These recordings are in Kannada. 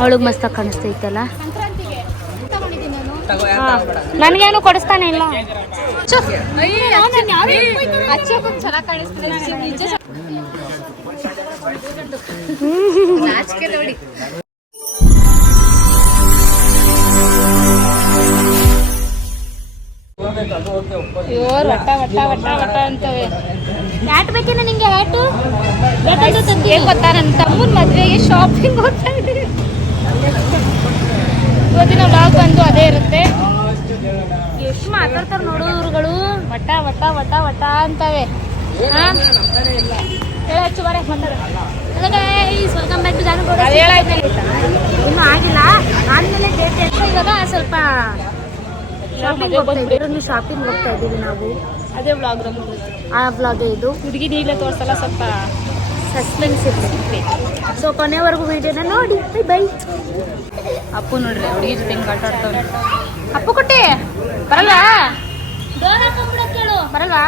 ಅವಳಿಗೆ ಮಸ್ತ್ ಕಾಣಿಸ್ತೈತಲ್ಲ. ನನಗೇನು ಕೊಡಿಸ್ತಾನೆ ಇಲ್ಲ. ಇವ್ರು ವಟ ವಟ ವಟ ವಟ ಅಂತವೆ. ಹ್ಯಾಟ್ ಬೇಕೇನ ನಿಂಗೆ? ಹ್ಯಾಟು ಏನ್ ಗೊತ್ತಾ, ನನ್ನ ತಮ್ಮನ ಮದುವೆಗೆ ಶಾಪಿಂಗ್ ಹೋಗ್ತಾ ಇದ್ದೀವಿ. ಇವತ್ತಿನ ವ್ಲಾಗ್ ಬಂದು ಅದೇ ಇರುತ್ತೆ. ಎಷ್ಟು ಮಾತಾಡ್ತಾರೆ ನೋಡು ಇವ್ರುಗಳು, ವಟ ವಟ ವಟ ವಟ ಅಂತವೆ. ಹೆಚ್ಚು ಬರ ಇನ್ನೂ ಆಗಿಲ್ಲ, ಆದ್ಮೇಲೆ ಡೇಟ್ ಇವಾಗ ಸ್ವಲ್ಪ ಶಾಪಿಂಗ್ ಹೋಗ್ತಾ ಇದ್ದೀವಿ ನಾವು. ಅದೇ ವ್ಲಾಗ್ ಆ ವ್ಲಾಗ್ ಇದು. ಹುಡುಗಿ ಈಗಲೇ ತೋರಿಸಲ್ಲ, ಸ್ವಲ್ಪ ಸಸ್ಪೆನ್ಸ್ ಇರ್ತೈತಿ. ಸೊ ಕೊನೆವರೆಗೂ ವಿಡಿಯೋನ ನೋಡಿ. Bye bye. ಅಪ್ಪು ನೋಡ್ರಿ ಹುಡುಗಿ ಜೊತೆ ಹೆಂಗೆ ಆಟ ಆಡ್ತಾವ್ರೆ. ಅಪ್ಪು ಕೊಟ್ಟೆ ಬರಲ್ವಾ? ಕೇಳು ಬರಲ್ವಾ?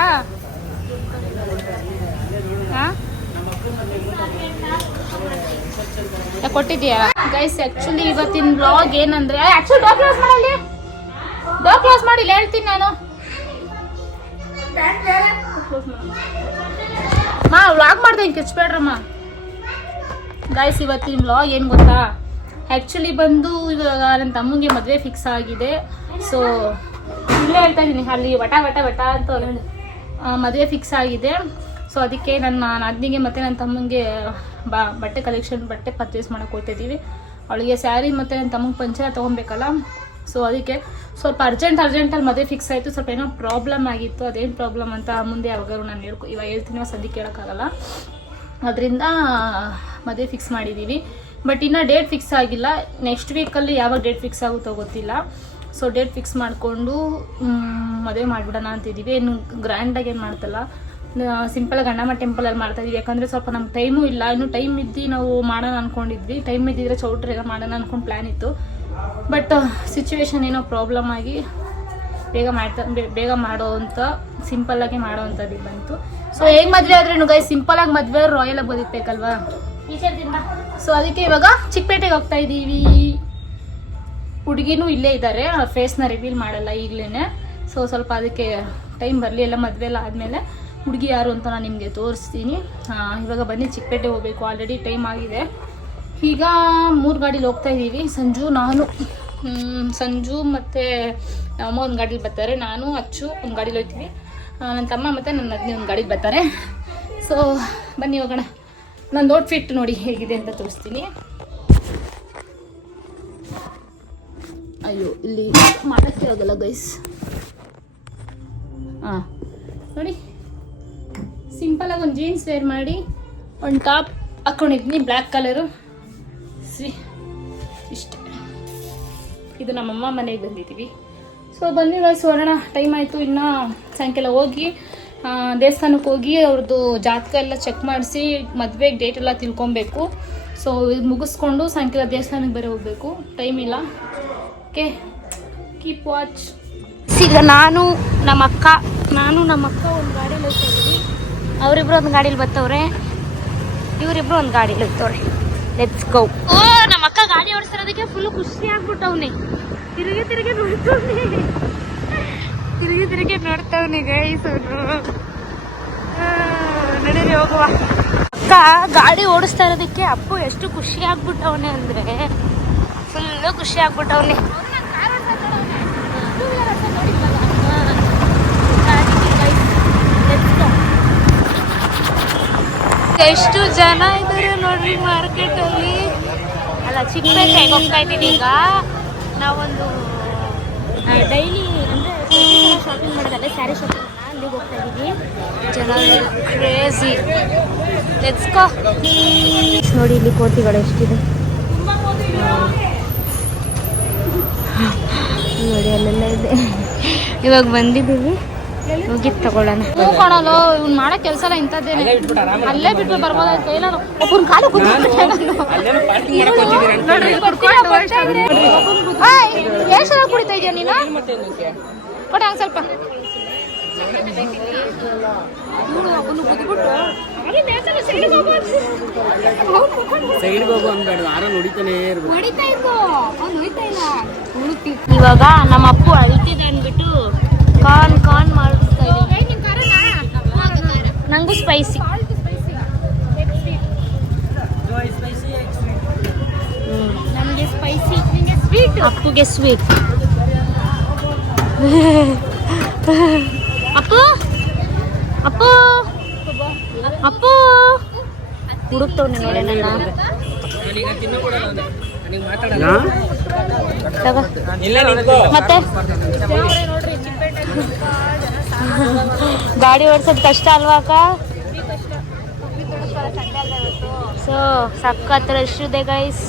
ಕೊಟ್ಟಿದ್ಯಾ ಗೈಸ್? ಆಕ್ಚುಲಿ ಇವತ್ತಿನ ವ್ಲಾಗ್ ಏನಂದ್ರೆ, ಡೋರ್ ಕ್ಲೋಸ್ ಮಾಡಿ ಹೇಳ್ತೀನಿ ನಾನು. ವ್ಲಾಗ್ ಮಾಡ್ದೆ ಹಿಂಗೆ ಕಿಚ್ಬೇಡ್ರಮ್ಮ. ಗೈಸ್ ಇವತ್ತಿನ ವ್ಲಾಗ್ ಏನು ಗೊತ್ತಾ, ಆ್ಯಕ್ಚುಲಿ ಬಂದು ಇವಾಗ ನನ್ನ ತಮ್ಮಂಗೆ ಮದುವೆ ಫಿಕ್ಸ್ ಆಗಿದೆ. ಸೊ ಇಲ್ಲೇ ಹೇಳ್ತಾ ಇದ್ದೀನಿ, ಅಲ್ಲಿ ವಟ ವಟ ವಟ ಅಂತ ಮದುವೆ ಫಿಕ್ಸ್ ಆಗಿದೆ. ಸೊ ಅದಕ್ಕೆ ನನ್ನ ನಾದಿನಿಗೆ ಮತ್ತು ನನ್ನ ತಮ್ಮಂಗೆ ಬಟ್ಟೆ ಕಲೆಕ್ಷನ್, ಬಟ್ಟೆ ಪರ್ಚೇಸ್ ಮಾಡೋಕೆ ಹೋಗ್ತಾಯಿದ್ದೀವಿ. ಅವಳಿಗೆ ಸ್ಯಾರಿ ಮತ್ತು ನನ್ನ ತಮ್ಮಂಗೆ ಪಂಚೆ ತೊಗೊಬೇಕಲ್ಲ. ಸೊ ಅದಕ್ಕೆ ಸ್ವಲ್ಪ ಅರ್ಜೆಂಟಲ್ಲಿ ಮದುವೆ ಫಿಕ್ಸ್ ಆಯಿತು. ಸ್ವಲ್ಪ ಏನೋ ಪ್ರಾಬ್ಲಮ್ ಆಗಿತ್ತು. ಅದೇನು ಪ್ರಾಬ್ಲಮ್ ಅಂತ ಮುಂದೆ ಯಾವಾಗಾದ್ರು ನಾನು ಇವಾಗ ಹೇಳ್ತೀನಿ, ಸದ್ಯಕ್ಕೆ ಹೇಳೋಕ್ಕಾಗಲ್ಲ. ಅದರಿಂದ ಮದುವೆ ಫಿಕ್ಸ್ ಮಾಡಿದ್ದೀವಿ. ಬಟ್ ಇನ್ನೂ ಡೇಟ್ ಫಿಕ್ಸ್ ಆಗಿಲ್ಲ. ನೆಕ್ಸ್ಟ್ ವೀಕಲ್ಲಿ ಯಾವಾಗ ಡೇಟ್ ಫಿಕ್ಸ್ ಆಗುತ್ತೋ ಗೊತ್ತಿಲ್ಲ. ಸೊ ಡೇಟ್ ಫಿಕ್ಸ್ ಮಾಡಿಕೊಂಡು ಮದುವೆ ಮಾಡಿಬಿಡೋಣ ಅಂತಿದ್ದೀವಿ. ಇನ್ನು ಗ್ರ್ಯಾಂಡಾಗಿ ಏನು ಮಾಡ್ತಲ್ಲ, ಸಿಂಪಲಾಗಿ ಗಂಡಮ್ಮ ಟೆಂಪಲಲ್ಲಿ ಮಾಡ್ತಾಯಿದ್ವಿ. ಯಾಕಂದರೆ ಸ್ವಲ್ಪ ನಮ್ಗೆ ಟೈಮು ಇಲ್ಲ. ಇನ್ನೂ ಟೈಮ್ ಇದ್ದು ನಾವು ಮಾಡೋಣ ಅಂದ್ಕೊಂಡಿದ್ವಿ. ಟೈಮ್ ಇದ್ದಿದ್ರೆ ಚೌಟ್ರಿಗೆ ಮಾಡೋಣ ಅಂದ್ಕೊಂಡು ಪ್ಲ್ಯಾನ್ ಇತ್ತು. ಬಟ್ ಸಿಚುವೇಶನ್ ಏನೋ ಪ್ರಾಬ್ಲಮ್ ಆಗಿ ಬೇಗ ಮಾಡೋವಂಥ, ಸಿಂಪಲ್ಲಾಗಿ ಮಾಡೋವಂಥದ್ದು ಬಂತು. ಸೊ ಹೇಗೆ ಮದುವೆ ಆದ್ರೂ ಗೈ ಸಿಂಪಲಾಗಿ ಮದುವೆ ರಾಯಲಾಗಿ ಬದುಕಬೇಕಲ್ವಾ? ಸೊ ಅದಕ್ಕೆ ಇವಾಗ ಚಿಕ್ಕಪೇಟೆಗೆ ಹೋಗ್ತಾ ಇದ್ದೀವಿ. ಹುಡುಗಿನೂ ಇಲ್ಲೇ ಇದ್ದಾರೆ. ಫೇಸ್ನ ರಿವೀಲ್ ಮಾಡಲ್ಲ ಈಗಲೇ. ಸೊ ಸ್ವಲ್ಪ ಅದಕ್ಕೆ ಟೈಮ್ ಬರಲಿ, ಎಲ್ಲ ಮದುವೆ ಎಲ್ಲ ಆದಮೇಲೆ ಹುಡುಗಿ ಯಾರು ಅಂತ ನಾನು ನಿಮಗೆ ತೋರಿಸ್ತೀನಿ. ಇವಾಗ ಬನ್ನಿ ಚಿಕ್ಕಪೇಟೆ ಹೋಗಬೇಕು. ಆಲ್ರೆಡಿ ಟೈಮ್ ಆಗಿದೆ. ಈಗ 3 ಗಾಡೀಲಿ ಹೋಗ್ತಾ ಇದ್ದೀವಿ. ಸಂಜು ಮತ್ತು ಅಮ್ಮ ಒಂದು ಗಾಡೀಲಿ ಬರ್ತಾರೆ. ನಾನು ಅಚ್ಚು ಒಂದು ಗಾಡೀಲಿ ಹೋಗ್ತೀವಿ. ನನ್ನ ತಮ್ಮ ಮತ್ತು ನನ್ನ ಅಜ್ಜಿ ಒಂದು ಗಾಡೀಲಿ ಬರ್ತಾರೆ. ಸೊ ಬನ್ನಿ ಹೋಗೋಣ. ನನ್ನ ಔಟ್ಫಿಟ್ ನೋಡಿ ಹೇಗಿದೆ ಅಂತ ತೋರಿಸ್ತೀನಿ. ಅಯ್ಯೋ ಇಲ್ಲಿ ಮಾಡೋಕ್ಕೆ ಆಗೋಲ್ಲ ಗೈಸ್. ನೋಡಿ, ಸಿಂಪಲಾಗಿ ಒಂದು ಜೀನ್ಸ್ ವೇರ್ ಮಾಡಿ ಒಂದು ಟಾಪ್ ಹಾಕ್ಕೊಂಡಿದ್ದೀನಿ ಬ್ಲ್ಯಾಕ್ ಕಲರು. ಇಷ್ಟೇ. ಇದು ನಮ್ಮಮ್ಮ ಮನೆಗೆ ಬಂದಿದ್ದೀವಿ. ಸೊ ಬನ್ನಿ ಗೈಸ್ ಹೊರಡೋಣ. ಟೈಮ್ ಆಯಿತು. ಇನ್ನು ಸಾಯಂಕಾಲ ಹೋಗಿ ದೇವಸ್ಥಾನಕ್ಕೆ ಹೋಗಿ ಅವ್ರದ್ದು ಜಾತಕ ಎಲ್ಲ ಚೆಕ್ ಮಾಡಿಸಿ ಮದುವೆಗೆ ಡೇಟ್ ಎಲ್ಲ ತಿಳ್ಕೊಬೇಕು. ಸೊ ಇದು ಮುಗಿಸ್ಕೊಂಡು ಸಾಯಂಕಾಲ ದೇವಸ್ಥಾನಕ್ಕೆ ಬೇರೆ ಹೋಗಬೇಕು. ಟೈಮ್ ಇಲ್ಲ. Okay, keep watch. ಈಗ ನಾನು ನಮ್ಮ ಅಕ್ಕ ಒಂದು ಗಾಡೀಲಿ ಹೋಗ್ತಾ ಇದ್ದೀವಿ. ಅವರಿಬ್ರು ಒಂದು ಗಾಡೀಲಿ ಬರ್ತವ್ರೆ, ಇವರಿಬ್ರು ಒಂದು ಗಾಡೀಲಿ ಹೋಗ್ತವ್ರೆ. Let's go. ಓ, ನಮ್ಮ ಅಕ್ಕ ಗಾಡಿ ಓಡಿಸಿರೋದಕ್ಕೆ ಫುಲ್ ಖುಷಿ ಆಗ್ಬಿಟ್ಟವ್ನೆ. ತಿರುಗಿ ನೋಡ್ತಾವ್ನಿ ಗೈಸ್. ನಡೀರಿ ಹೋಗುವ. ಅಕ್ಕ ಗಾಡಿ ಓಡಿಸ್ತಾ ಇರೋದಕ್ಕೆ ಅಪ್ಪು ಎಷ್ಟು ಖುಷಿ ಆಗ್ಬಿಟ್ಟವನೆ ಅಂದರೆ ಫುಲ್ಲು ಖುಷಿ ಆಗ್ಬಿಟ್ಟವನೆ. ಎಷ್ಟು ಜನ ಇದ್ದಾರೆ ನೋಡ್ರಿ ಮಾರ್ಕೆಟಲ್ಲಿ. ಅಲ್ಲ, ಚಿಕ್ಕಪೇಟೆಗೆ ಹೋಗ್ತಾ ಇದ್ದೀವಿ ಈಗ. ನಾವೊಂದು ಡೈಲಿ ಅಂದರೆ ಶಾಪಿಂಗ್ ಮಾಡೋದಲ್ಲ, ಸ್ಯಾರಿ ಶಾಪಿಂಗ್, ಅಲ್ಲಿಗೆ ಹೋಗ್ತಾ ಇದ್ದೀವಿ. ಜನ ಕ್ರೇಜಿ. Let's go. ನೋಡಿ ಇಲ್ಲಿ ಕೋತಿಗಳು ಎಷ್ಟಿದೆ ನೋಡಿ, ಅಲ್ಲೆಲ್ಲ ಇದೆ. ಇವಾಗ ಬಂದಿದ್ದೀವಿ, ಹೋಗಿ ತಗೊಳ್ಳೋಣ. ಹೂ ಕಾಣಲ್ಲ, ಇವ್ನು ಮಾಡೋ ಕೆಲಸ ಎಲ್ಲ ಇಂಥದ್ದೇನೆ. ಅಲ್ಲೇ ಬಿಟ್ಟು ಬರ್ಬೋದಾಯ್ತು. ಇಲ್ಲ ಒಬ್ಬನ ಕಾಲು ಎಷ್ಟು ಕುಡಿತಾ ಇದೆಯಾ ನೀನು? ಕೊಡ ಹಂಗೆ ಸ್ವಲ್ಪ. ಇವಾಗ ನಮ್ಮ ಅಪ್ಪು ಅಳ್ತಿದೆ ಅಂದ್ಬಿಟ್ಟು ಕಾನ್ ಕಾನ್ ಮಾಡಿಸ್ತಾ ಇದೀವಿ. ನಂಗೂ ಸ್ಪೈಸಿ. ನಮಗೆ ಸ್ಪೈಸಿ, ಸ್ವೀಟ್. ಅಪ್ಪುಗೆ ಸ್ವೀಟ್. ಅಪ್ಪು ಅಪ್ಪು ಅಪ್ಪು ಹುಡುಕ್ತವ್ನೆ ನೋಡಿ ನನ್ನ. ಮತ್ತೆ ಗಾಡಿ ಓಡಿಸೋದು ಕಷ್ಟ ಅಲ್ವಾ ಅಕ್ಕ? ಸೊ ಸಖತ್ ರಶ್ ಇದೆ ಗೈಸ್.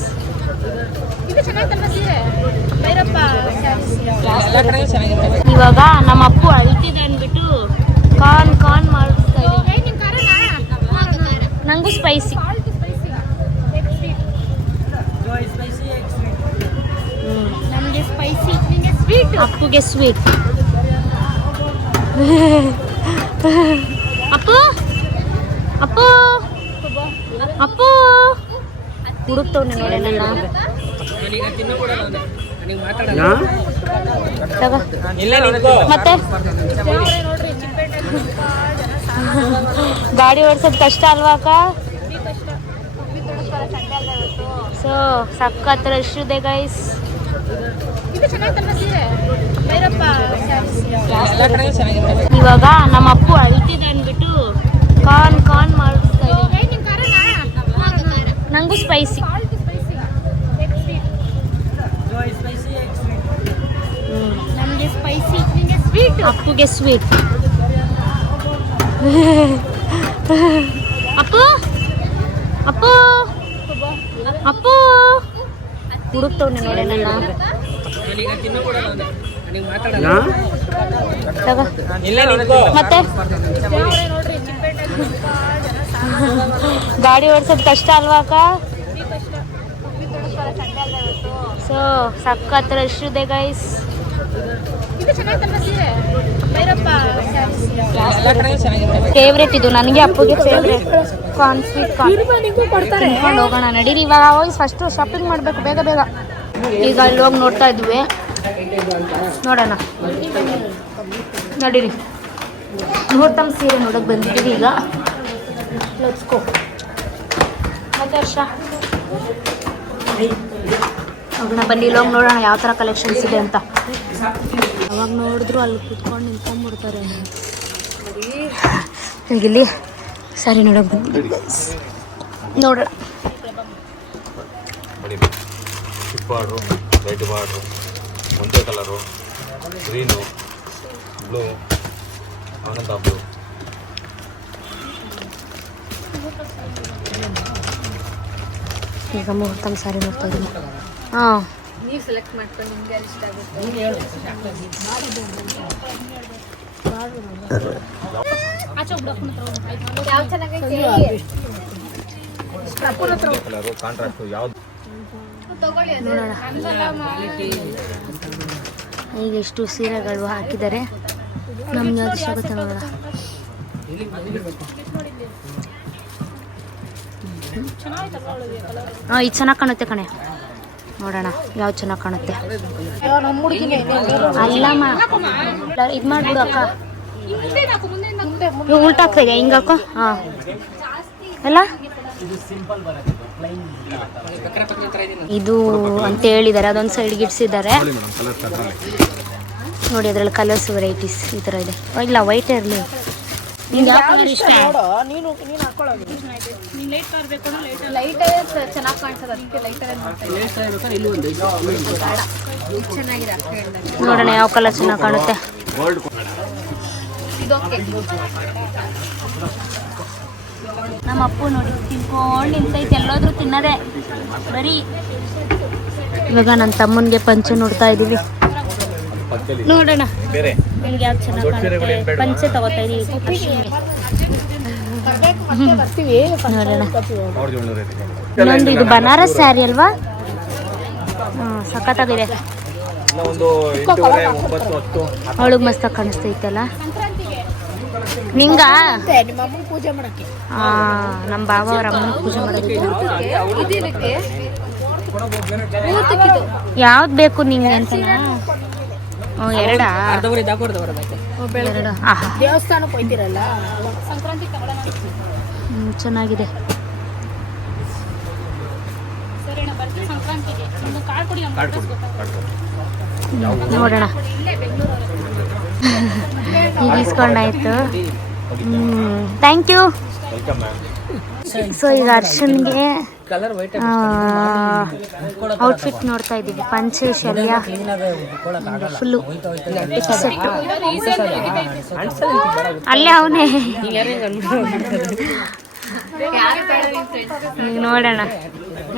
ಇವಾಗ ನಮ್ಮ ಅಪ್ಪು ಅಳ್ತಿದೆ ಅಂದ್ಬಿಟ್ಟು ಕಾನ್ ಕಾನ್ ಮಾಡಿಸ್ತಾ ಇದೀವಿ. ನಂಗೂ ಸ್ಪೈಸಿ. ನಮಗೆ ಸ್ಪೈಸಿ, ಸ್ವೀಟ್. ಅಪ್ಪುಗೆ ಸ್ವೀಟ್. ಅಪ್ಪು ಅಪ್ಪು ಅಪ್ಪು ಹುಡುಕ್ತವ್ನೆ ನೋಡಿ ನನ್ನ. ಮತ್ತೆ ಗಾಡಿ ಓಡಿಸೋದು ಕಷ್ಟ ಅಲ್ವಾ ಅಕ್ಕ? ಸೊ ಸಖತ್ ರಶ್ ಇದೆ ಗೈಸ್. ಇವಾಗ ನಮ್ಮ ಅಪ್ಪು ಅಳ್ತಿದೆ ಅಂದ್ಬಿಟ್ಟು ಕಾನ್ ಕಾನ್ ಮಾಡಿಸ್ತಾ ಇದೀವಿ. ನಂಗೂ ಸ್ಪೈಸಿ. ನಮಗೆ ಸ್ಪೈಸಿ, ಸ್ವೀಟ್. ಅಪ್ಪುಗೆ ಸ್ವೀಟ್. ಅಪ್ಪು ಅಪ್ಪು ಅಪ್ಪು ಹುಡುಕ್ತವ್ನೆ ನೋಡಿ ನನ್ನ. ಮತ್ತೆ ಗಾಡಿ ಓಡಿಸೋದು ಕಷ್ಟ ಅಲ್ವಾ ಅಕ್ಕ? ಸೊ ಸಖತ್ ರಶ್ ಇದೆ ಗೈಸ್. ಫೇವ್ರೇಟ್ ಇದು ನನಗೆ, ಅಪ್ಪುಗೆ ಫೇವ್ರೇಟ್. ಕಾರ್ನ್ ಸ್ವೀಟ್ ಕಾರ್ನ್ ಹೋಗೋಣ ನಡೀರಿ. ಇವಾಗ ಹೋಗಿ ಫಸ್ಟು ಶಾಪಿಂಗ್ ಮಾಡಬೇಕು ಬೇಗ ಬೇಗ. ಈಗ ಅಲ್ಲಿ ಹೋಗಿ ನೋಡ್ತಾ ಇದ್ವಿ, ನೋಡೋಣ ನಡೀರಿ. ಮುಹೂರ್ತಮ್ ಸೀರೆ ನೋಡೋಕೆ ಬಂದಿದ್ದೀವಿ ಈಗ. Let's go. ಮತ್ತೆ ಹರ್ಷ ಹೋಗೋಣ ಬನ್ನಿ. ಇಲ್ಲಿ ಹೋಗಿ ನೋಡೋಣ ಯಾವ ಥರ ಕಲೆಕ್ಷನ್ಸ್ ಇದೆ ಅಂತ. ಅವಾಗ ನೋಡಿದ್ರು ಅಲ್ಲಿ ಕುತ್ಕೊಂಡು ನಿಂತ್ಕೊಂಡ್ಬಿಡ್ತಾರೆ. ಇಲ್ಲಿ ಸರಿ ನೋಡೋಕೆ ಬಂದಿದ್ದೀವಿ ನೋಡೋಣ. ಬಾರ್ಡ್ರು, ವೈಟ್ ಬಾರ್ಡ್ರು, ಒಂದೇ ಕಲರು, ಗ್ರೀನು, ಬ್ಲೂ, ಆನಂದ ಬ್ಲೂ. ಈಗ ಮುಹೂರ್ತಮ್ ಸಾರಿ ನೋಡ್ತಾ ಇದ್ದೀನಿ. ಹಾಂ, ನೀವು ಸೆಲೆಕ್ಟ್ ಮಾಡ್ಕೊಂಡು ನಿಮ್ಗೆ ಇಷ್ಟ ಆಗುತ್ತೆ. ಯಾವ ಚೆನ್ನಾಗೈತೆ ಕಲರು ಕಾಂಟ್ರಾಸ್ಟು ಯಾವ್ದು ನೋಡೋಣ. ಈಗ ಎಷ್ಟು ಸೀರೆಗಳು ಹಾಕಿದ್ದಾರೆ, ನಮ್ಗೆ ಯಾವ್ದು ಇಷ್ಟ ಆಗುತ್ತೆ ನೋಡೋಣ. ಹಾಂ, ಇದು ಚೆನ್ನಾಗಿ ಕಾಣುತ್ತೆ ಕಣೆ. ನೋಡೋಣ ಯಾವ್ದು ಚೆನ್ನಾಗಿ ಕಾಣುತ್ತೆ. ಅಲ್ಲಮ್ಮ ಇದು ಮಾಡ್ಬಿಡು ಅಕ್ಕ. ಉಲ್ಟಾ ಆಗ್ತಾ ಇದೆ ಹಿಂಗಾಕ. ಹಾಂ ಅಲ್ಲ ಇದು ಅಂತ ಹೇಳಿದ್ದಾರೆ, ಅದೊಂದು ಸೈಡ್ಗೆ ಇಡ್ಸಿದ್ದಾರೆ ನೋಡಿ. ಅದರಲ್ಲಿ ಕಲರ್ಸ್ ವೆರೈಟೀಸ್ ಈ ಥರ ಇದೆ. ಇಲ್ಲ ವೈಟ್ ಇರಲಿ. ನಿಮ್ಗೆ ಯಾವ ಕಲರ್ ಇಷ್ಟ? ಚೆನ್ನಾಗಿ ಕಾಣಿಸೋದು, ಅದಕ್ಕೆ ಚೆನ್ನಾಗಿದೆ. ನೋಡೋಣ ಯಾವ ಕಲರ್ ಚೆನ್ನಾಗಿ ಕಾಣುತ್ತೆ. ನಮ್ಮ ಅಪ್ಪು ನೋಡಿ ತಿನ್ಕೊಂಡು ನಿಂತೈತೆ, ಎಲ್ಲೋದ್ರೂ ತಿನ್ನೋದೆ ಬರೀ. ಇವಾಗ ನನ್ನ ತಮ್ಮನಿಗೆ ಪಂಚೆ ನೋಡ್ತಾ ಇದ್ದೀವಿ, ನೋಡೋಣ ನಿಮ್ಗೆ ಯಾವ್ದು ಚೆನ್ನಾಗಿ ಕಾಣುತ್ತೆ. ಪಂಚೆ ತಗೋತಾ ಇದೀವಿ. ನೋಡೋಣ. ಇನ್ನೊಂದು ಇದು ಬನಾರಸ್ ಸ್ಯಾರಿ ಅಲ್ವಾ? ಹಾಂ, ಸಖತ್ತಾಗಿದೆ. ಅವಳಿಗೆ ಮಸ್ತಾಗಿ ಕಾಣಿಸ್ತೈತಲ್ಲ. ನಿಂಗ ನಿಮ್ಮ ಅಮ್ಮನ ಪೂಜೆ ಮಾಡಕ್ಕೆ ನಮ್ಮ ಬಾವ ಅವ್ರ ಅಮ್ಮನ ಪೂಜೆ ಮಾಡೋದು. ಯಾವ್ದು ಬೇಕು ನಿಂಗೆ ಅಂತ? ಎರಡಾ? ದೇವಸ್ಥಾನಕ್ಕೆ ಹೋಯ್ತಿರಲ್ಲ ಚೆನ್ನಾಗಿದೆ. ನೋಡೋಣ. ಈಗ ಇಸ್ಕೊಂಡಾಯ್ತು. Thank you. ಸೊ ಈಗ ಅರ್ಶನ್ಗೆ ಔಟ್ಫಿಟ್ ನೋಡ್ತಾ ಇದ್ದೀವಿ. ಪಂಚೆ ಶಲ್ಯ ಫುಲ್ಲು ಅಲ್ಲೇ ಅವನೇ. ಈಗ ನೋಡೋಣ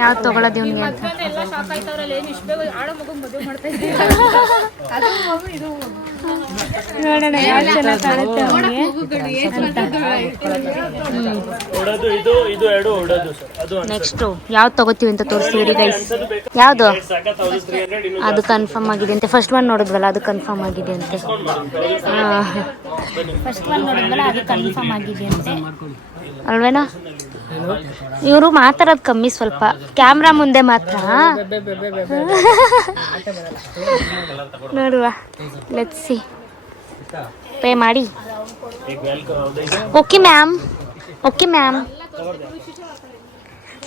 ಯಾವ್ದು ತಗೊಳ್ಳೋದು ಇವ್ನಿಗೆ ಅಂತ. ನೋಡೋಣ ಯಾವ್ದು ಚೆನ್ನಾಗಿ ಕಾಣುತ್ತೆ ಅವನಿಗೆ. ನೆಕ್ಸ್ಟು ಯಾವ್ದು ತಗೋತೀವಿ ಅಂತ ತೋರಿಸ್ತೀವಿ ಗೈಸ್. ಯಾವುದು ಅದು ಕನ್ಫರ್ಮ್ ಆಗಿದೆ ಅಂತೆ. ಫಸ್ಟ್ ಒನ್ ನೋಡಿದ್ವಲ್ಲ ಅದು ಕನ್ಫರ್ಮ್ ಆಗಿದೆ ಅಂತೆ. ಫಸ್ಟ್ ಒನ್ ನೋಡಿದ್ವಲ್ಲ ಅದು ಕನ್ಫರ್ಮ್ ಆಗಿದೆ ಅಂತೆ ಅಲ್ವೇನಾ? ಇವರು ಮಾತಾಡೋದು ಕಮ್ಮಿ ಸ್ವಲ್ಪ, ಕ್ಯಾಮ್ರಾ ಮುಂದೆ ಮಾತ್ರ. ನೋಡುವ, ಲೆಟ್ಸ್ ಸಿ. ಪೇ ಮಾಡಿ. Okay ma'am, okay ma'am.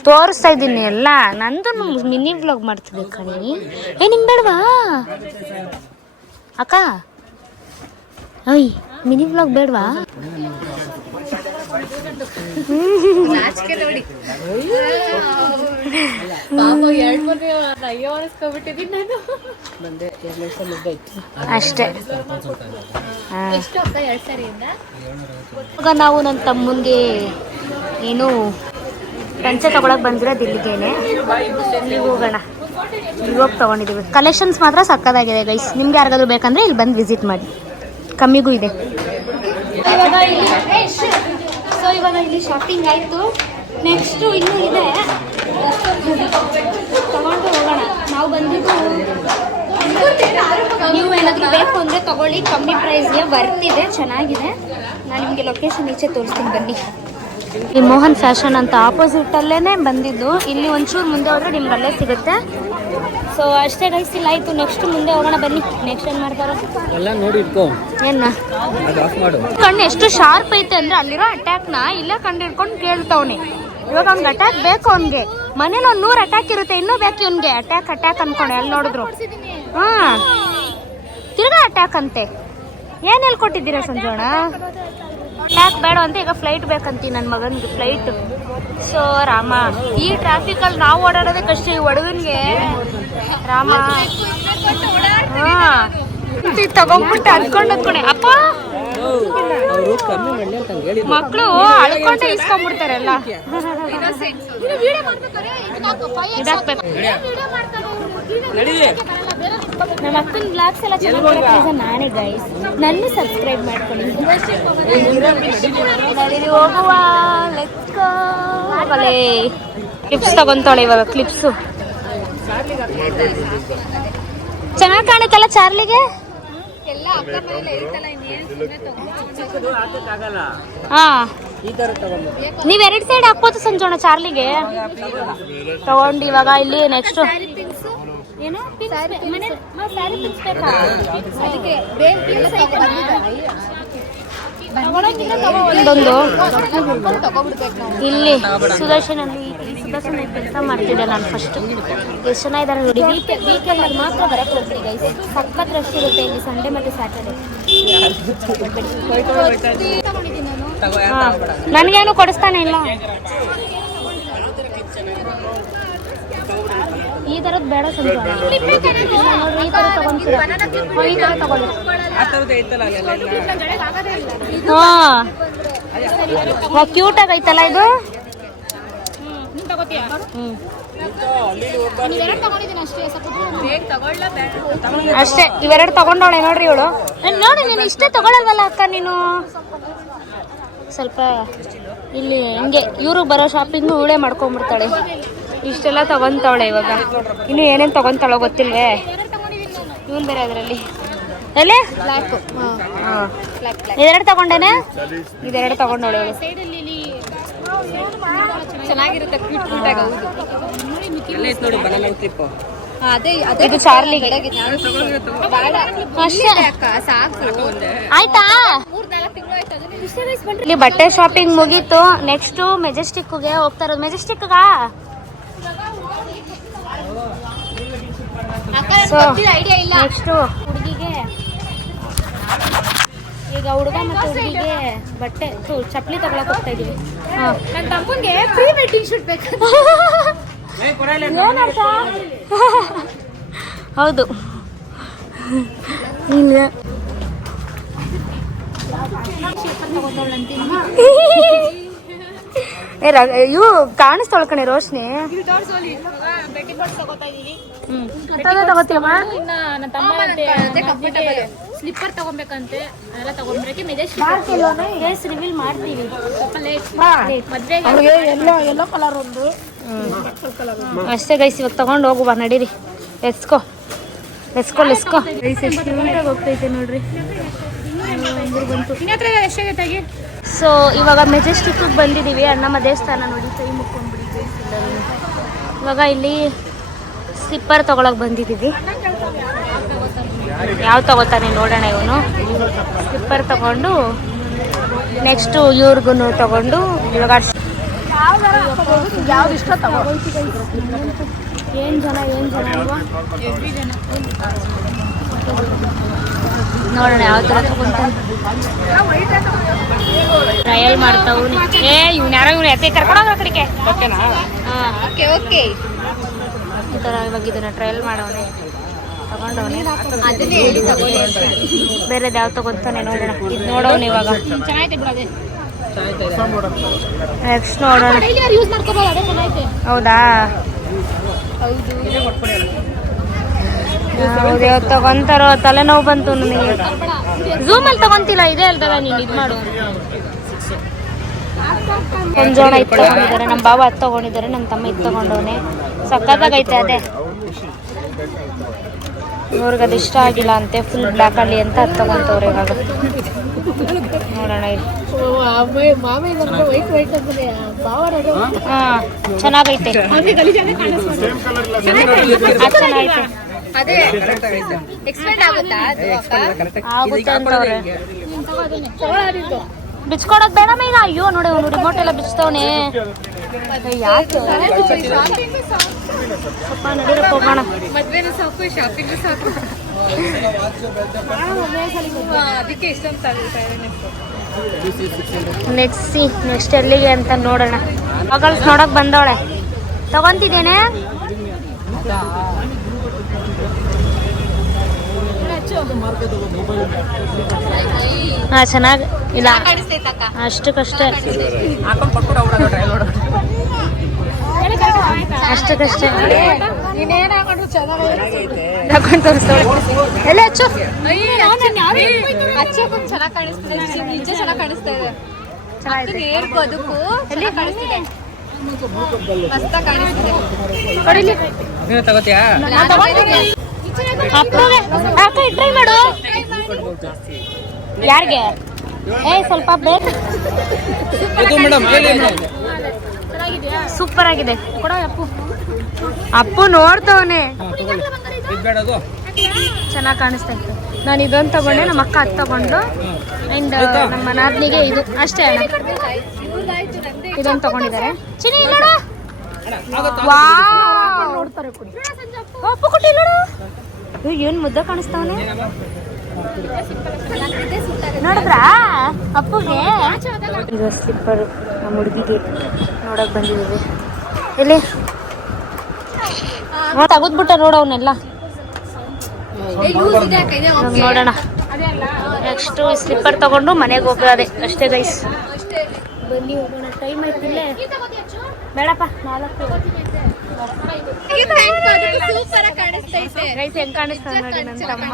ತೋರಿಸ್ತಾ ಇದ್ದೀನಿ ಎಲ್ಲ. ನಂದು ಮಿನಿ ವ್ಲಾಗ್ ಮಾಡ್ತಿದ್ದೆ ಕಣಿ. ನಿಂಗೆ ಬೇಡವಾ ಅಕ್ಕ? ಅಯ್ಯ ಮಿನಿ ವ್ಲಾಗ್ ಬೇಡವಾ? ನಾಚಿಕೆ ನೋಡಿ ಪಾಪ 2 ಅಯ್ಯೋ ಅನಿಸ್ಕೊಬಿಟ್ಟಿದ್ದೀನಿ ನಾನು. ಅಷ್ಟೇ. ಎಷ್ಟು ಅಕ್ಕ 2 ಸರಿಯಿಂದ? ಇವಾಗ ನಾವು ನನ್ನ ತಮ್ಮನಿಗೆ ಏನು ಪಂಚೆ ತಗೊಳಕ್ ಬಂದಿರೋದು ಇಲ್ಲಿಗೇನೆ. ಇಲ್ಲಿ ಹೋಗೋಣ. ಇವಾಗ ತಗೊಂಡಿದ್ದೀವಿ. ಕಲೆಕ್ಷನ್ಸ್ ಮಾತ್ರ ಸಕ್ಕದಾಗಿದೆ ಗೈಸ್. ನಿಮ್ಗೆ ಯಾರಿಗಾದ್ರೂ ಬೇಕಂದ್ರೆ ಇಲ್ಲಿ ಬಂದು ವಿಸಿಟ್ ಮಾಡಿ, ಕಮ್ಮಿಗೂ ಇದೆ. ಇವಾಗ ಇಲ್ಲಿ ಶಾಪಿಂಗ್ ಆಯಿತು. ನೆಕ್ಸ್ಟು ಇನ್ನೂ ಇದೆ, ತಗೊಂಡು ಹೋಗೋಣ. ನಾವು ಬಂದಿದ್ದು ನೀವು ಏನಾದರೂ ಬೇಕು ಅಂದರೆ ತಗೊಳ್ಳಿ, ಕಮ್ಮಿ ಪ್ರೈಸ್ಗೆ ಬರ್ತಿದೆ, ಚೆನ್ನಾಗಿದೆ. ನಾನು ನಿಮಗೆ ಲೊಕೇಶನ್ ಈಚೆ ತೋರಿಸ್ತೀನಿ ಬನ್ನಿ. ಈ ಮೋಹನ್ ಫ್ಯಾಷನ್ ಅಂತ ಆಪೋಸಿಟಲ್ಲೇ ಬಂದಿದ್ದು. ಇಲ್ಲಿ ಒಂಚೂರು ಮುಂದೆ ಹೋದರೆ ನಿಮ್ಗೆ ಅಲ್ಲೇ ಸಿಗುತ್ತೆ. ಸೊ ಅಷ್ಟೇ ಗೈಸ್, ಇಲ್ಲ ಆಯಿತು. ನೆಕ್ಸ್ಟ್ ಮುಂದೆ ಹೋಗೋಣ ಬನ್ನಿ. ನೆಕ್ಸ್ಟ್ ಏನು ಮಾಡ್ತಾರೋ ಎಲ್ಲ ನೋಡಿ ಇಟ್ಕೋ. ಏನ ಕಣ್ಣು ಎಷ್ಟು ಶಾರ್ಪ್ ಐತೆ ಅಂದ್ರೆ ಅಲ್ಲಿರೋ ಅಟ್ಯಾಕ್ನ ಇಲ್ಲೇ ಕಂಡು ಹಿಡ್ಕೊಂಡು ಕೇಳ್ತಾವನೆ. ಇವಾಗ ಅವ್ನಿಗೆ ಅಟ್ಯಾಕ್ ಬೇಕು. ಅವ್ನಿಗೆ ಮನೇಲಿ ಒಂದು 100 ಅಟ್ಯಾಕ್ ಇರುತ್ತೆ, ಇನ್ನೂ ಬೇಕು ಇವನ್ಗೆ. ಅಟ್ಯಾಕ್ ಅಟ್ಯಾಕ್ ಅನ್ಕೊಂಡೆ ಎಲ್ಲಿ ನೋಡಿದ್ರು. ತಿರ್ಗಾ ಅಟ್ಯಾಕ್ ಅಂತೆ. ಏನು ಹೇಳ್ಕೊಟ್ಟಿದ್ದೀರಾ ಸಂಜೋಣ? ಅಟ್ಯಾಕ್ ಬೇಡ ಅಂತ ಈಗ ಫ್ಲೈಟ್ ಬೇಕಂತೀವಿ ನನ್ನ ಮಗನಿಗೆ, ಫ್ಲೈಟ್. ಸೊ ರಾಮ, ಈ ಟ್ರಾಫಿಕಲ್ಲಿ ನಾವು ಓಡಾಡೋದೇ ಕಷ್ಟ. ಈ ಹುಡುಗನ್ಗೆ ರಾಮ ತಗೊಂಡ್ಬಿಟ್ಟು ಅನ್ಕೊಂಡೆ ಅಪ್ಪ. ಮಕ್ಕಳು ಅಳ್ಕೊಂಡೆ ಇಸ್ಕೊಂಡ್ಬಿಡ್ತಾರಲ್ಲ. ನಮ್ಮ ಅಕ್ಕನ ಬ್ಲಾಗ್ಸ್ ಎಲ್ಲ ಚೆನ್ನಾಗಿ ನಾನೇ ಗೈಸ್. ನನ್ನ ಸಬ್ಸ್ಕ್ರೈಬ್ ಮಾಡ್ಕೊಂಡು ಹೋಗುವ. ಕ್ಲಿಪ್ಸ್ ತಗೊಂತಾಳೆ ಇವಾಗ. ಕ್ಲಿಪ್ಸು ಚೆನ್ನಾಗಿ ಕಾಣುತ್ತಲ್ಲ ಚಾರ್ಲಿಗೆ. ಹಾ, ನೀವ್ 2 ಸೈಡ್ ಹಾಕ್ಬೋದು ಸಂಜೋಣ ಚಾರ್ಲಿಗೆ. ತಗೊಂಡು ಇವಾಗ ಇಲ್ಲಿ ನೆಕ್ಸ್ಟ್ ಏನು ಒಂದೊಂದು ಇಲ್ಲಿ ಸುದರ್ಶನಲ್ಲಿ ಕೆಲಸ ಮಾಡ್ತಿದ್ದೆ ನಾನು ಫಸ್ಟ್. ಎಷ್ಟು ಜನ ಇದ್ದಾರೆ ನೋಡಿ. ವೀಕೆಂಡಲ್ಲಿ ಮಾತ್ರ ಬರಕ್ಕೆ ಹೋಗ್ಬಿಡಿ ಗೈಸ್. ಸಖತ್ ರಶ್ ಇರುತ್ತೆ ಇಲ್ಲಿ ಸಂಡೇ ಮತ್ತು ಸ್ಯಾಟರ್ಡೆ. ನನಗೇನು ಕೊಡಿಸ್ತಾನೆ ಇಲ್ಲ. ಈ ಥರದ್ದು ಬೇಡ ಸಂಜೋಣ. ನೋಡ್ರಿ ಈ ಥರ ತಗೊಂತೀರಾ? ಈ ಥರ ತಗೊಳ್ಳಿ. ಹಾಂ, ಕ್ಯೂಟ್ ಆಗೈತಲ್ಲ ಇದು. ಅಷ್ಟೇ, ಇವೆರಡು ತಗೊಂಡವಳೆ ನೋಡ್ರಿ ಇವಳು. ನೋಡಿ ನೀನು ಇಷ್ಟೇ ತಗೊಳಲ್ವಲ್ಲ ಅಕ್ಕ ನೀನು. ಸ್ವಲ್ಪ ಇಲ್ಲಿ ಹಿಂಗೆ ಇವ್ರಿಗೆ ಬರೋ ಶಾಪಿಂಗು ಇವಳೇ ಮಾಡ್ಕೊಂಡ್ಬಿಡ್ತಾಳೆ. ಇಷ್ಟೆಲ್ಲ ತಗೊಂತಾವಳೆ ಇವಾಗ. ಇನ್ನು ಏನೇನು ತಗೊಂತಾಳೋ ಗೊತ್ತಿಲ್ವೇ. ಇವನ್ ಬೇರೆ ಅದರಲ್ಲಿ ಎಲ್ಲೇ. ಹಾಂ ಇದೆರಡು ತಗೊಂಡೇನೆ, ಇದೆರಡು ತಗೊಂಡೋಳು. ಚೆನ್ನಾಗಿರುತ್ತೆ ಕ್ಯೂಟ್ ಕ್ಯೂಟ್ ಆಗಿ. ಹೌದು ಇದು ಚಾರ್ಲಿಗೆ ಅಷ್ಟೇ ಅಕ್ಕ ಸಾಕು. ಆಯ್ತಾ. ಇಲ್ಲಿ ಬಟ್ಟೆ ಶಾಪಿಂಗ್ ಮುಗೀತು. ನೆಕ್ಸ್ಟ್ ಮೆಜೆಸ್ಟಿಕ್ಗೆ ಹೋಗ್ತಾ ಇರೋದು. ಮೆಜೆಸ್ಟಿಕ್ಗ ಐಡಿಯಾ ಇಲ್ಲ. ನೆಕ್ಸ್ಟ್ ಹುಡುಗಿಗೆ ಈಗ ಹುಡುಗ ಮತ್ತೆ ಹುಡುಗಿಗೆ ಬಟ್ಟೆ ಚಪ್ಪಲಿ ತಗೊಳಕ್ ಹೋಗ್ತಾ ಇದೀವಿ. ನನ್ನ ತಮ್ಮಂಗೆ ಪ್ರೀ ವೆಡ್ಡಿಂಗ್ ಶೂಟ್ ಬೇಕು. ಏನರ್ಥ? ಹೌದು ಇಲ್ಲ ಇವು ಕಾಣಿಸ್ತಾಳ ಕಣೆ ರೋಶ್ನಿ. ತಗೋತೀಯಮ್ಮ? ಸ್ಲಿಪ್ಪರ್ ತಗೊಬೇಕಂತೆ, ಅದೆಲ್ಲ ತಗೊಂಡ್ರೆ ಮೆಜೆಸ್ಟಿಕ್ ರಿವೀಲ್ ಮಾಡ್ತೀವಿ. ಮದ್ವೆಗೆ ಎಲ್ಲೋ ಕಲರ್ ಒಂದು ಅಷ್ಟೇ ಗೈಸ್. ಇವಾಗ ತಗೊಂಡು ಹೋಗುವ ನಡೀರಿ. ಲೆಸ್ಕೋ ಲೆಸ್ಕೋ ಲೆಸ್ಕೋ ಗೈಸ್. ಎಷ್ಟು ಕ್ಯೂಟಾಗಿ ಹೋಗ್ತೈತೆ ನೋಡ್ರಿ. ಸೊ ಇವಾಗ ಮೆಜೆಸ್ಟಿಕ್ ಬಂದಿದ್ದೀವಿ. ಅಣ್ಣಮ್ಮ ದೇವಸ್ಥಾನ ನೋಡಿ, ಕೈ ಮುಕ್ಕೊಂಡ್ಬಿಡಿ ಗೈಸ್ ಎಲ್ಲರೂ. ಇವಾಗ ಇಲ್ಲಿ ಸ್ಲಿಪ್ಪರ್ ತಗೊಳಕ್ ಬಂದಿದ್ದೀವಿ. ಯಾವ ತಗೋತಾನೆ ನೋಡೋಣ. ಇವನು ಸ್ಲಿಪ್ಪರ್ ತಗೊಂಡು ನೆಕ್ಸ್ಟು ಇವ್ರಿಗೂ ತಗೊಂಡು ಇವಾಗ ಯಾವ್ದು ಇಷ್ಟ ತಗೋ. ಏನು ಜನ ಅಲ್ವಾ? ನೋಡೋಣ ಯಾವ ಥರ ತಗೊಂತಾನೆ. ಟ್ರಯಲ್ ಮಾಡ್ತಾವು. ಇವ್ನು ಯಾರೋ ಇವ್ನು ಎತ್ತೆ ಕರ್ಕೊಂಡೋಗ ಕಡೆಗೆ. Okay okay. ಈ ಥರ ಇವಾಗ ಇದನ್ನ ಟ್ರಯಲ್ ಮಾಡೋನೆ, ತಗೊಂಡವನೆ. ಬೇರೆದು ಯಾವ ತಗೊಂತಾನೆ ನೋಡೋಣ. ಇದು ನೋಡೋಣ ಇವಾಗ. ನೆಕ್ಸ್ಟ್ ನೋಡೋಣ. ಹೌದಾ? ಹೌದು. ಯಾವ್ದು ತಗೊಂತಾರೋ ತಲೆನೋವು ಬಂತು ನನಗೆ. ಝೂಮಲ್ಲಿ ತಗೊಂತಿಲ್ಲ, ಇದೆ ಅಲ್ದಲ್ಲ ನೀನು. ಇದು ಮಾಡು. ಒಂದು ಜೋಣ ಇದು ತಗೊಂಡಿದ್ದಾರೆ, ನಮ್ಮ ಬಾವ ಅದು ತಗೊಂಡಿದ್ದಾರೆ, ನಮ್ಮ ತಮ್ಮ ಇದು ತಗೊಂಡವನೆ. ಸಕ್ಕತ್ತಾಗೈತೆ ಅದೇ. ಇವ್ರಿಗೆ ಅದು ಇಷ್ಟ ಆಗಿಲ್ಲ ಅಂತೆ, ಫುಲ್ ಬ್ಲ್ಯಾಕ್ ಅಲ್ಲಿ ಅಂತ ಅದು ತಗೊಂತವ್ರೆ ಇವಾಗ. ನೋಡೋಣ ಇಲ್ಲಿ. ಹಾಂ ಚೆನ್ನಾಗೈತೆ. ಚೆನ್ನಾಗೈತೆ. ಆಗುತ್ತೆ ಅಂತವ್ರೆ. ಬಿಚ್ಕೊಡೋದು ಬೇಡ ಮೈನ. ಅಯ್ಯೋ ನೋಡಿ ಅವನು ರಿಮೋಟ್ ಎಲ್ಲ ಬಿಚ್ತವನೆ. ಯಾಕೆ ಸ್ವಲ್ಪ ನಡೀರಪ್ಪ ಹೋಗೋಣ. ಮದ್ವೆನೂ ಸಾಕು, ಶಾಪಿಂಗ್ ಸಾಕು. ಅದಕ್ಕೆ ಇಷ್ಟೊಂದು ನೆಕ್ಸ್ಟ್ ಎಲ್ಲಿಗೆ ಅಂತ ನೋಡೋಣ. ಮಗಲ್ಸ್ ನೋಡಕ್ ಬಂದವಳೆ. ತಗೊಂತಿದ್ದೇನೆ. ಹಾ ಚೆನ್ನಾಗಿ ಇಲ್ಲ, ಅಷ್ಟಕ್ಕಷ್ಟೇ ಅಷ್ಟಕ್ಕಷ್ಟೇ. ತಗೊಂಡು ತೋರಿಸ್ತಾಳೆ. ಎಲ್ಲ ಹೆಚ್ಚು ಚೆನ್ನಾಗಿ ಕಾಣಿಸ್ತಿದೆ. ನಿಜ ಚೆನ್ನಾಗಿ ಕಾಣಿಸ್ತಾ ಇದೆ. ನೇರ್ ಬದುಕು ಕಾಣಿಸ್ತಿದೆ. ಮಸ್ತ ಕಾಣಿಸ್ತಿದೆ. ಕೊಡಿಲಿ. ಟ್ರೈ ಮಾಡು. ಯಾರಿಗೆ? ಸ್ವಲ್ಪ ಬೇಕು. ಸೂಪರ್ ಆಗಿದೆ. ಕೊಡ ಅಪ್ಪು. ಅಪ್ಪು ನೋಡ್ತವನೆ. ಚೆನ್ನಾಗಿ ಕಾಣಿಸ್ತಾ ಇತ್ತು. ನಾನು ಇದೊಂದು ತಗೊಂಡೆ, ನಮ್ಮ ಅಕ್ಕ ಅದು ತಗೊಂಡು, ಅಂಡ್ ನಮ್ಮ ನಾದ್ನಿಗೆ ಇದು ಅಷ್ಟೇ. ಇದೊಂದು ತಗೊಂಡಿದ್ದಾರೆ. ಚಿನಿ ನೋಡು. ನೋಡ್ತಾರೆ ಅಪ್ಪು ಕುಟ್ಟಿ ನೋಡು. ಏನು ಮುದ್ದೆ ಕಾಣಿಸ್ತಾವನೆ ನೋಡಿದ್ರಾ ಅಪ್ಪುಗೆ. ಈಗ ಸ್ಲಿಪ್ಪರ್ ನಮ್ಮ ಹುಡುಗಿಗೆ ನೋಡಕ್ ಬಂದಿದ್ದೀವಿ. ಎಲ್ಲಿ ತೆಗೆದ್ಬಿಟ್ಟ ನೋಡು ಅವನ್ನೆಲ್ಲ. ನೋಡೋಣ. ನೆಕ್ಸ್ಟ್ ಸ್ಲಿಪ್ಪರ್ ತಗೊಂಡು ಮನೆಗೆ ಹೋಗೋದೆ ಅಷ್ಟೇ ಗೈಸ್. ಬನ್ನಿ ಹೋಗೋಣ. ಟೈಮ್ ಆಯ್ತಿಲ್ಲೇ. ಬೇಡಪ್ಪ 4 ಸೂಪರ್ ಕಾಣಿಸ್ತೈತೆ. ಗೈಸ್ ಹೆಂಗ್ ಕಾಣಿಸ್ತಾವ ನೋಡಿ ನನ್ನ ತಮ್ಮ.